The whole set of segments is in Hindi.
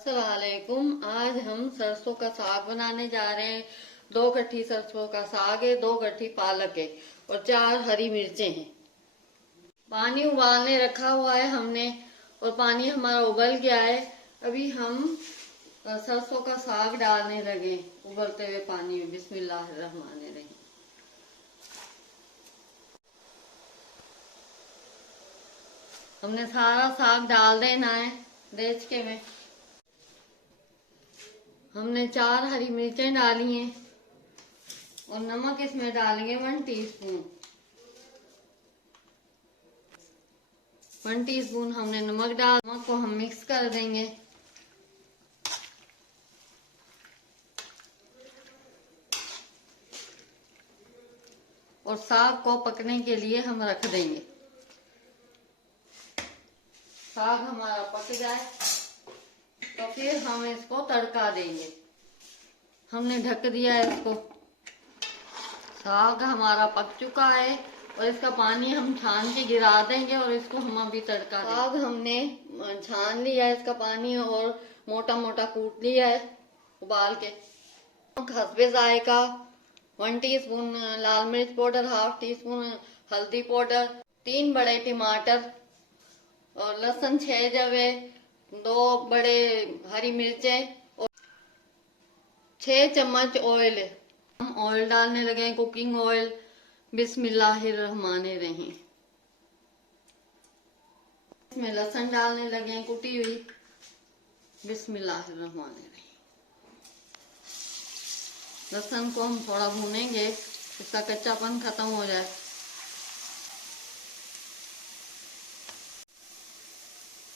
अस्सलामुअलैकुम। आज हम सरसों का साग बनाने जा रहे हैं। 2 गट्ठी सरसों का साग है, 2 गट्ठी पालक है और 4 हरी मिर्चें हैं। पानी उबालने रखा हुआ है हमने और पानी हमारा उबल गया है। अभी हम सरसों का साग डालने लगे उबलते हुए पानी में। बिस्मिल्लाहिर्रहमानिर्रहीम। हमने सारा साग डाल देना है देचके में। हमने 4 हरी मिर्चें डाली हैं और नमक इसमें डालेंगे 1 टीस्पून। 1 टीस्पून हमने नमक को हम मिक्स कर देंगे। और साग को पकने के लिए हम रख देंगे। साग हमारा पक जाए तो फिर हम इसको तड़का देंगे। हमने ढक दिया है इसको। साग हमारा पक चुका है और इसका पानी हम छान के गिरा देंगे और इसको हम अभी तड़का देंगे। साग हमने छान लिया है इसका पानी और मोटा मोटा कूट लिया है उबाल के। हस्बे जायका 1 टीस्पून लाल मिर्च पाउडर, 1/2 टीस्पून हल्दी पाउडर, 3 बड़े टमाटर और लहसुन 6 जवे, 2 बड़े हरी मिर्चें और 6 चम्मच ऑयल। हम ऑयल डालने लगे हैं, कुकिंग ऑयल। बिस्मिल्लाहिर्रहमानिर्रहीम। इसमें लहसुन डालने लगे हैं कुटी हुई। बिस्मिल्लाहिर्रहमानिर्रहीम। लहसुन को हम थोड़ा भूनेंगे, इसका कच्चापन खत्म हो जाए।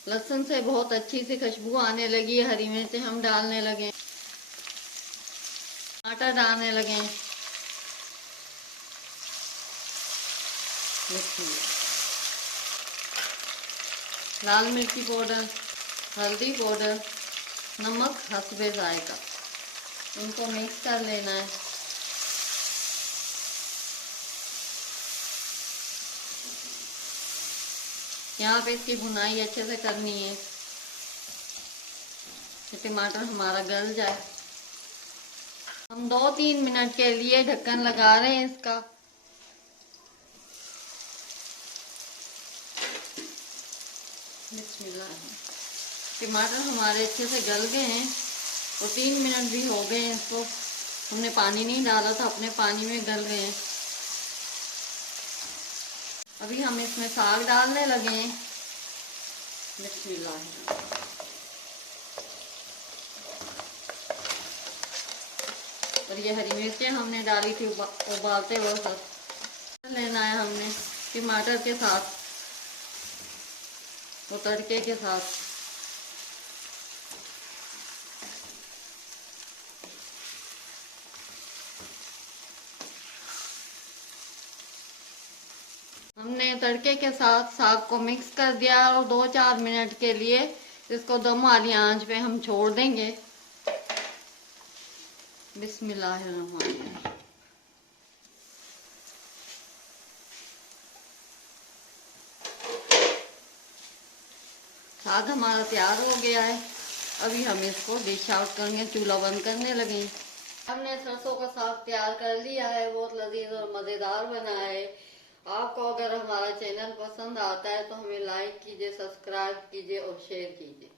लहसुन से बहुत अच्छी सी खुशबू आने लगी है। हरी मिर्चें हम डालने लगे, टमाटर डालने लगे। लाल मिर्ची पाउडर, हल्दी पाउडर, नमक हस्बे जायका। इनको मिक्स कर लेना है। यहाँ पे इसकी भुनाई अच्छे से करनी है कि टमाटर हमारा गल जाए। हम 2-3 मिनट के लिए ढक्कन लगा रहे हैं इसका। बिस्मिल्लाह। टमाटर हमारे अच्छे से गल गए हैं और 3 मिनट भी हो गए हैं। इसको हमने पानी नहीं डाला था, अपने पानी में गल गए हैं। अभी हम इसमें साग डालने लगे हैं। बिस्मिल्लाह। और ये हरी मिर्चें हमने डाली थी उबालते वक्त। लेना है हमने टमाटर के साथ और तड़के के साथ। हमने तड़के के साथ साग को मिक्स कर दिया और 2-4 मिनट के लिए इसको दम वाली आंच पे हम छोड़ देंगे। बिस्मिल्लाहिर्रहमानिर्रहीम। साग हमारा तैयार हो गया है। अभी हम इसको डिश आउट करेंगे, चूल्हा बंद करने लगे। हमने सरसों का साग तैयार कर लिया है। बहुत लजीज और मज़ेदार बना है। आपको अगर हमारा चैनल पसंद आता है तो हमें लाइक कीजिए, सब्सक्राइब कीजिए और शेयर कीजिए।